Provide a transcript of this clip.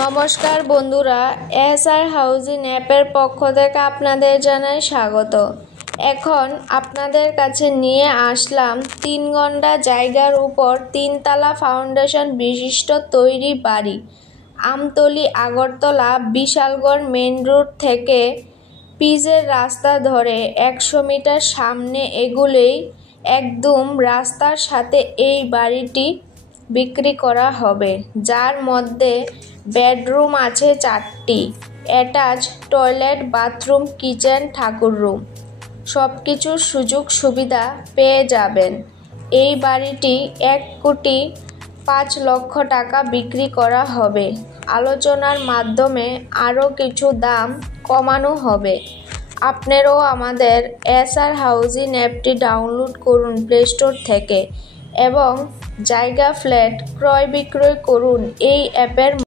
নমস্কার বন্ধুরা, SR housing অ্যাপের পক্ষ থেকে আপনাদের জানাই স্বাগত। এখন আপনাদের কাছে নিয়ে আসলাম 3 ঘন্টা জায়গার উপর 3তলা ফাউন্ডেশন বিশিষ্ট তৈরি বাড়ি। আমতলী আগরতলা বিশালগড় মেন রোড থেকে পিচের রাস্তা ধরে 100 মিটার সামনে এগুলেই একদম রাস্তার সাথে এই বাড়িটি বিক্রি করা হবে, যার মধ্যে বেডরুম আছে 4টি, অ্যাটাচ টয়লেট, বাথরুম, কিচেন, ঠাকুর রুম, সব কিছুর সুযোগ সুবিধা পেয়ে যাবেন। এই বাড়িটি 1,05,00,000 টাকা বিক্রি করা হবে। আলোচনার মাধ্যমে আরও কিছু দাম কমানো হবে। আপনারাও আমাদের এসআর হাউজিং অ্যাপটি ডাউনলোড করুন প্লে স্টোর থেকে এবং জায়গা ফ্ল্যাট ক্রয় বিক্রয় করুন এই অ্যাপের